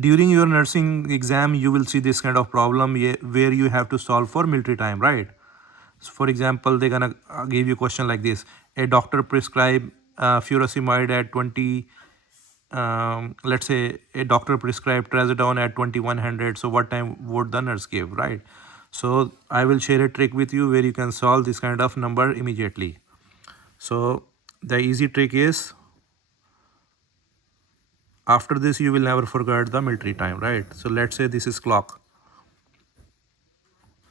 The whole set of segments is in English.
during your nursing exam, you will see this kind of problem where you have to solve for military time, right? So for example, they're gonna give you a question like this: a doctor prescribe furosemide at 20. Let's say a doctor prescribed trazodone at 2100. So what time would the nurse give, right? So I will share a trick with you where you can solve this kind of number immediately. So the easy trick is, after this you will never forget the military time, right? So let's say this is clock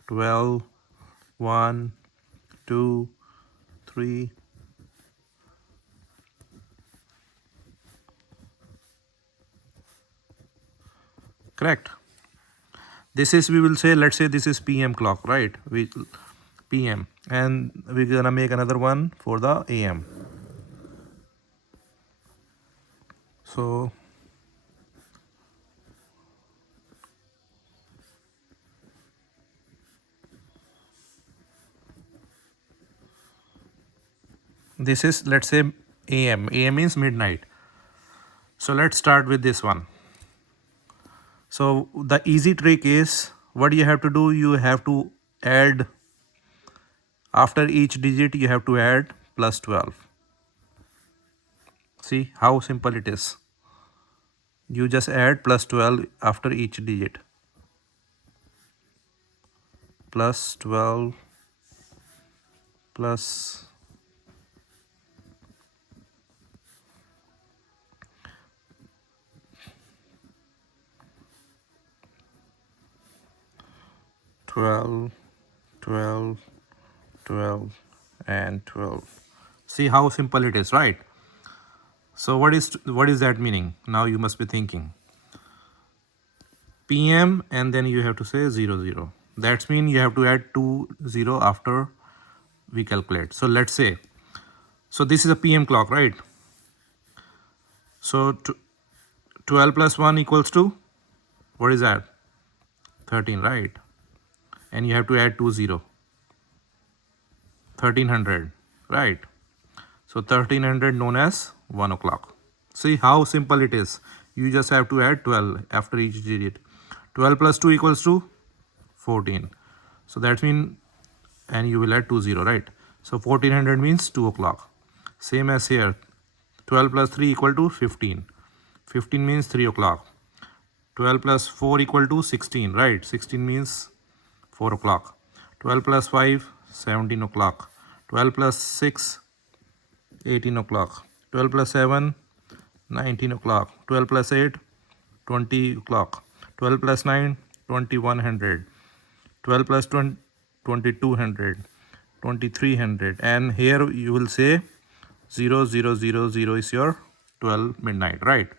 12, 1, 2, 3. Correct. This is, we will say, let's say this is PM clock, right? We PM, and we're gonna make another one for the AM. So this is, let's say, AM. AM means midnight. So let's start with this one. So the easy trick is, what you have to do, you have to add, after each digit you have to add plus 12. See how simple it is. You just add plus 12 after each digit. Plus 12 plus 12, 12, 12, and 12. See how simple it is, right? So what is that meaning? Now you must be thinking. PM, and then you have to say 0, 0. That's mean you have to add 2 0 after we calculate. So let's say, so this is a PM clock, right? So 12 plus 1 equals to, what is that? 13, right? And you have to add 2 0. 1300, right? So 1300 known as 1 o'clock. See how simple it is. You just have to add 12 after each digit. 12 plus 2 equals to 14. So that means, and you will add 2 0, right? So 1400 means 2 o'clock. Same as here. 12 plus 3 equal to 15. 15 means 3 o'clock. 12 plus 4 equal to 16, right? 16 means 4 o'clock. 12 plus 5, 17 o'clock. 12 plus 6, 18 o'clock. 12 plus 7, 19 o'clock. 12 plus 8, 20 o'clock. 12 plus 9, 2100. 12 plus 20, 2200. 2300. And here you will say 0, 0, 0, 0 is your 12 midnight, right?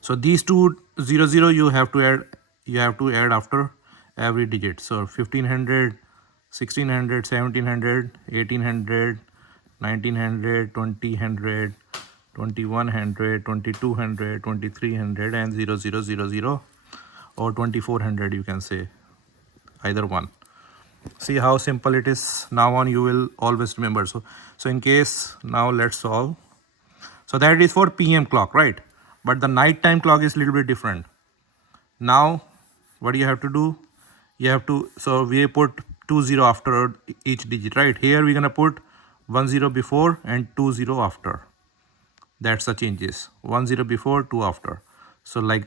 So these two 0, 0 you have to add after every digit. So 1500, 1600, 1700, 1800, 1900, 2000, 2100, 2200, 2300, and 0, 0, 0, 0, or 2400, you can say, either one. See how simple it is. Now on you will always remember. So in case, now let's solve. So that is for PM clock, right? But the nighttime clock is a little bit different. Now what you have to do, you have to, so we put 2 0 after each digit, right? Here we're gonna put 1 0 before and 2 0 after. That's the changes. 1 0 before, 2 after. So like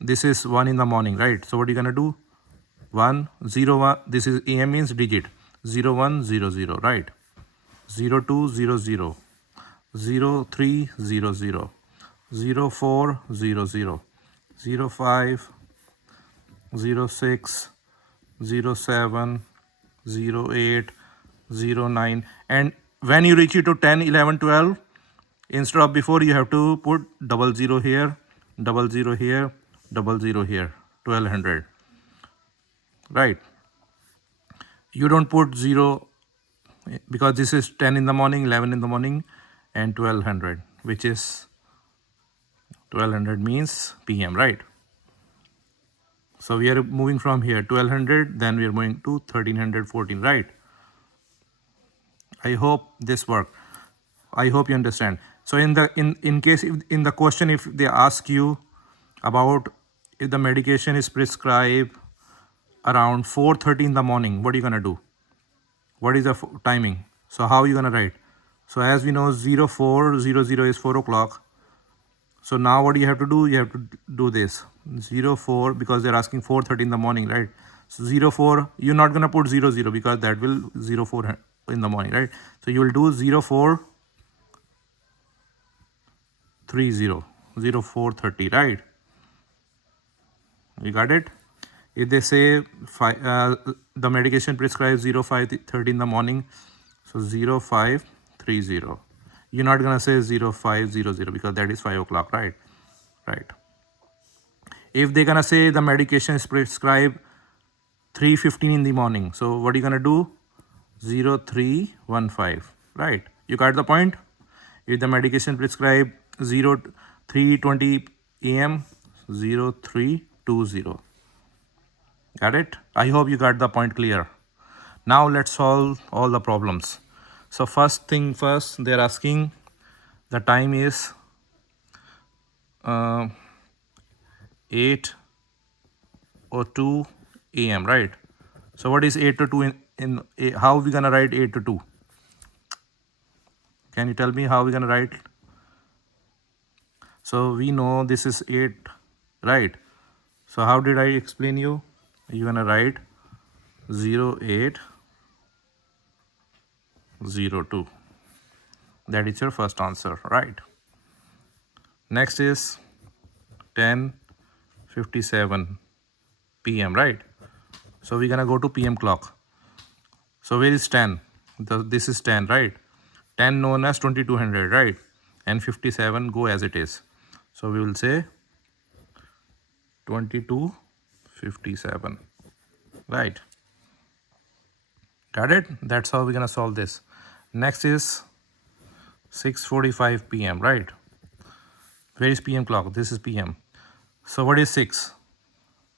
this is 1 in the morning, right? So what are you gonna do? 1 0 1, this is AM means digit. 0 1 0 0, right? 0 2 0 0, 0 3 0 0, 0 4 0 0, 0 5 0 6, 0 7, 0 8, 0 9. And when you reach it to 10, 11, 12, instead of before, you have to put 00 here, 00 here, 00 here, 1200, right? You don't put 0 because this is 10 in the morning, 11 in the morning, and 1200, which is 1200 means PM, right? So we are moving from here 1200, then we are moving to 1314, right? I hope this worked. I hope you understand. So in case in the question, if they ask you about if the medication is prescribed around 4:30 in the morning, what are you going to do? What is the timing? So how are you going to write? So as we know, 0400 is 4 o'clock. So now what you have to do? You have to do this 04 because they're asking 4:30 in the morning, right? So 04, you're not gonna put 00 because that will 04 in the morning, right? So you will do 0430, 0430, right? You got it? If they say the medication prescribes 0530 in the morning, so 0530. You're not gonna say 0500 because that is 5 o'clock, right? Right. If they're gonna say the medication is prescribed 3:15 in the morning, so what are you gonna do? 0315, right? You got the point? If the medication prescribed 0320 a.m., 0320. Got it? I hope you got the point clear. Now let's solve all the problems. So first thing first, they're asking the time is 8:02 a.m., right? So what is 8 to 2 how we gonna write 8 to 2? Can you tell me how we gonna write? So we know this is 8, right? So how did I explain you? You're gonna write 0802. That is your first answer, right? Next is 10:57 p.m., right? So we're gonna go to PM clock. So where is 10? This is 10, right? 10 known as 2200, right? And 57 go as it is. So we will say 2257, right? Got it? That's how we're gonna solve this. Next is 6:45 p.m., right? Where is PM clock? This is PM. So what is 6?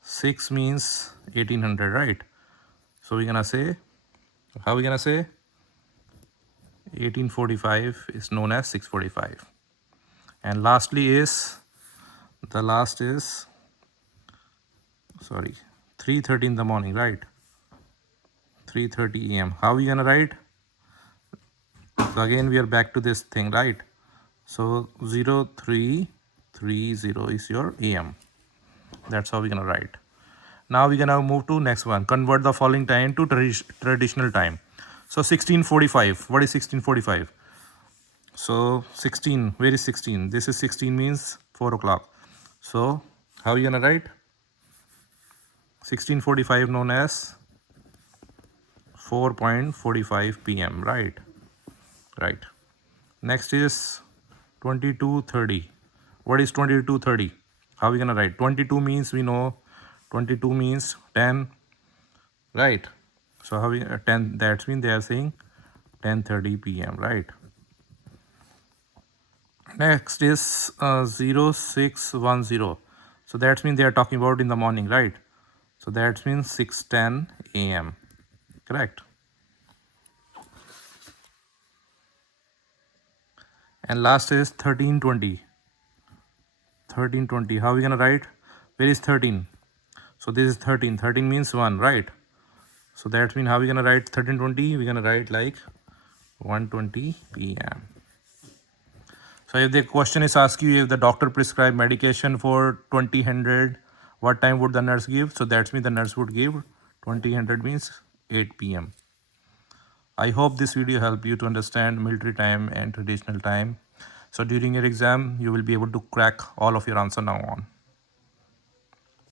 6 means 1800, right? So we're gonna say, how are we gonna say? 1845 is known as 6:45. And lastly is, the last is, sorry, 3:30 in the morning, right? 3:30 a.m. How are we gonna write? So again we are back to this thing, right? So 0330 is your AM. That's how we're gonna write. Now we're gonna move to next one. Convert the following time to traditional time. So 1645. What is 1645? So 16. Where is 16? This is 16 means 4 o'clock. So how are you gonna write? 1645 known as 4:45 p.m. Right. Right. Next is 2230. What is 2230? How are we gonna write? 22 means we know 22 means 10, right? So how we 10, that means they are saying 10:30 p.m., right? Next is 0610. So that means they are talking about in the morning, right? So that means 6:10 a.m. Correct. And last is 1320. 1320. How are we gonna write? Where is 13? So this is 13. 13 means 1, right? So that means how are we gonna write 1320? We're gonna write like 1:20 p.m. So if the question is ask you if the doctor prescribed medication for 2000, what time would the nurse give? So that means the nurse would give 2000 means 8 p.m. I hope this video helped you to understand military time and traditional time. So during your exam, you will be able to crack all of your answer now on.